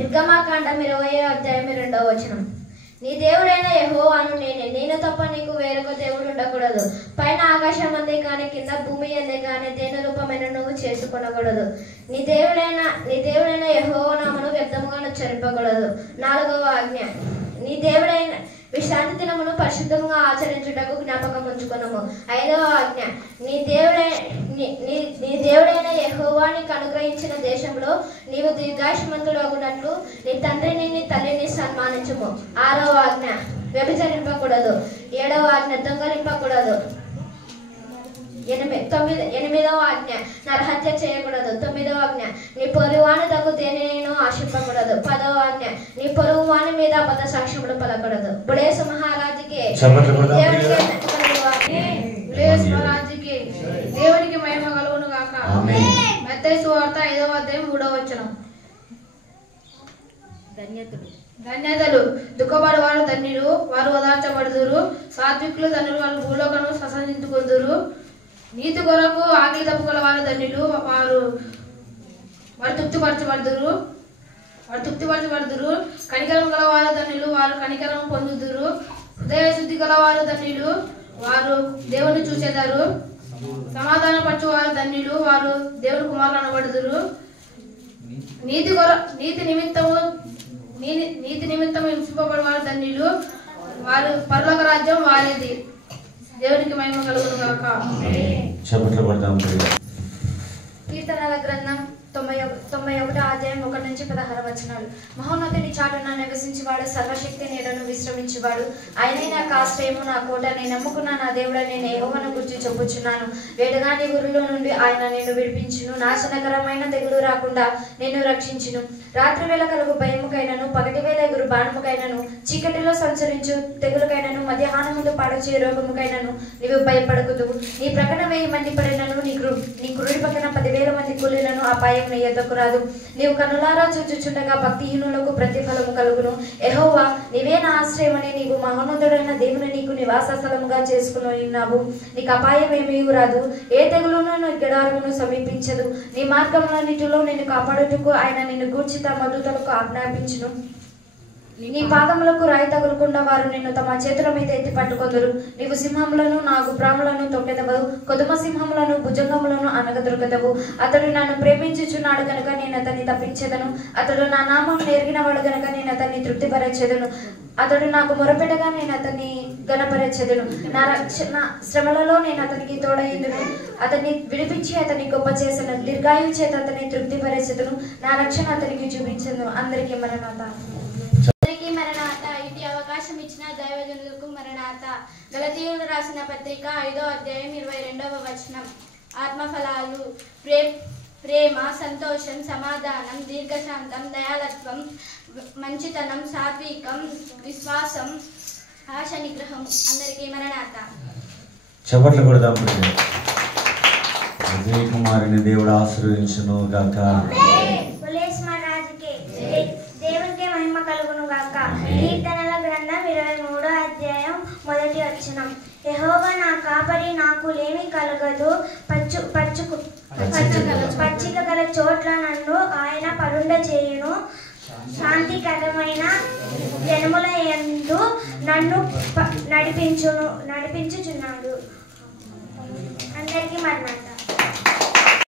నిర్గమాకాండం 20వ అధ్యాయం 2వ వచనం. నీ దేవుడైన యెహోవాను నేనే, నేను తప్ప నీకు వేరొక దేవుడు ఉండకూడదు. పైన ఆకాశం అందే కానీ కింద భూమి అందే కానీ దేని రూపమైన నువ్వు చేసుకొనకూడదు. నీ దేవుడైన యెహోవా నామమును వ్యర్థముగా ఉచ్చరింపకూడదు. 4వ ఆజ్ఞ. నీ దేవుడైన విశ్రాంతి దినమును పరిశుద్ధంగా ఆచరించుటకు జ్ఞాపకం ఉంచుకొనుము. 5వ ఆజ్ఞ. నీ దేవుడైన యెహోవా నీకు అనుగ్రహించిన దేశంలో నీవు దీర్ఘాయుష్మంతుడగునట్లు నీ తండ్రిని నీ తల్లిని సన్మానించుము. 6వ ఆజ్ఞ. వ్యభిచరింపకూడదు. 7వ ఆజ్ఞ. దొంగలింపకూడదు. 8వ ఆజ్ఞ. నరహత్య చేయకూడదు. 9వ ఆజ్ఞ. నీ పొరుగువాని తగు దేనినైనా ఆశింపకూడదు. 10వ ఆజ్ఞ. నీ పొరుగువాని మీద అబద్ధ సాక్ష్యములు పలకూడదు. బుడేసు మహారాజుకి దేవునికి మహిమ కలుగును గాక. మత్తయి సువార్త 5వ అధ్యాయం 3వ వచనం. ధన్యతలు దుఃఖపడవారు ధన్యులు, వారు ఓదార్చబడుదురు. సాత్వికులు ధన్యులు, వారు భూలోకను స్వతంత్రించుకుందురు. నీతి కొరకు ఆకలి తప్పుగల వారు ధన్యులు, వారు తృప్తిపరచబడుదురు. కనికరం గల వారు ధన్యులు, వారు కనికరం పొందుదురు. హృదయ శుద్ధి గల వారు ధన్యులు, వారు దేవుని చూచెదరు. సమాధాన పరచువారు ధన్యులు, వారు దేవుని కుమారులు అనబడుదురు. నీతి నిమిత్తము హింసింపబడేవారు ధన్యులు, వారు పరలోక రాజ్యం వారిది. దేవునికి మహిమ కలుగును గాక. కీర్తనల గ్రంథం 91వ అధ్యాయం 1 నుంచి 16 వచనాలు. మహోన్నతుని చాటున నివసించేవాడు, సర్వశక్తి నీడను విశ్రమించేవాడు. ఆయనే నాకు ఆశ్రయము, నా కోట, నేను నమ్ముకున్న నా దేవుడు, నేను యెహోవాను గురించి చెప్పుచున్నాను. వేడగాని ఊరిలో నుండి ఆయన నిన్ను విడిపించును, నాశనకరమైన తెగులు రాకుండా నిన్ను రక్షించును. రాత్రి వేళ కలుగు భయముకైనను, పగటి వేళ ఎగురు బాణముకైనను, చీకటిలో సంచరించు తెగులుకైనను, మధ్యాహ్నం ముందు పాడుచే రోగముకైనను నీవు భయపడకుదువు. నీ ప్రక్కన 1000 మంది పడినను, నీ కుడి పక్కన 10,000 మంది కూలినను అపాయం నీ యొద్దకు రాదు. నీవు కనులారా చూచుచుండగా భక్తిహీనులకు ప్రతిఫలము కలుగును. యెహోవా నీవే నా ఆశ్రయమని, నీవు మహోన్నతుడైన దేవుని నీకు నివాస స్థలముగా చేసుకుని ఉన్నావు. నీకు అపాయం ఏమీ రాదు, ఏ తెగులును గిడారమును సమీపించదు. నీ మార్గములన్నిటిలో నిన్ను కాపాడుటకు ఆయన నిన్ను గూర్చి తమ దూతలకు ఆజ్ఞాపించును. నీ పాదములకు రాయి తగులకుండా వారు నిన్ను తమ చేతుల మీద ఎత్తి పట్టుకొందురు. నీవు సింహములను, నాగుపాములను తొక్కెదవు, కొదుమ సింహములను, భుజంగములను అనగదొరకదవు. అతడు నన్ను ప్రేమించుచున్నాడు గనుక నేను అతన్ని తప్పించెదను. అతడు నా నామం నెరిగినవాడు గనుక నేను అతన్ని తృప్తిపరచెదను. అతడు నాకు మొరపెట్టగా నేను అతన్ని గణపరచెదను. నా రక్షణ శ్రమలలో నేను అతనికి తోడయ్యుందును. అతన్ని విడిపించి అతన్ని గొప్ప చేసెను. దీర్ఘాయువు చేత అతన్ని తృప్తిపరచెదను. నా రక్షణ అతనికి చూపించెను. అందరికీ మరణాత. ఇటు అవకాశం ఇచ్చిన దైవజనులకు మరణాత. గలతీయులు రాసిన పత్రిక 5వ అధ్యాయం 22వ వచనం. ఆత్మఫలాలు ప్రేమ, సంతోషం, సమాధానం, దీర్ఘశాంతం, దయాలత్వం, మంచితనం, సాత్వికం, విశ్వాసం, ఆశ నిగ్రహం. అందరికీ మరణాత. చప్పట్లు కొడదాం. అజయ్ కుమారుని దేవుడు ఆశీర్వదించును గాక. దేవునికి మహిమ కలుగును గాక. కీర్తనల గ్రంథం 23వ అధ్యాయం 1వ వచనం. యెహోవా నా కాపరి, నాకు లేమి కలగదు. పచ్చిక గల చోట్ల నన్ను ఆయన పరుండ చేయును. శాంతికరమైన జనముల యందు నన్ను నడిపించుచున్నాడు. అందరికీ మరణాత.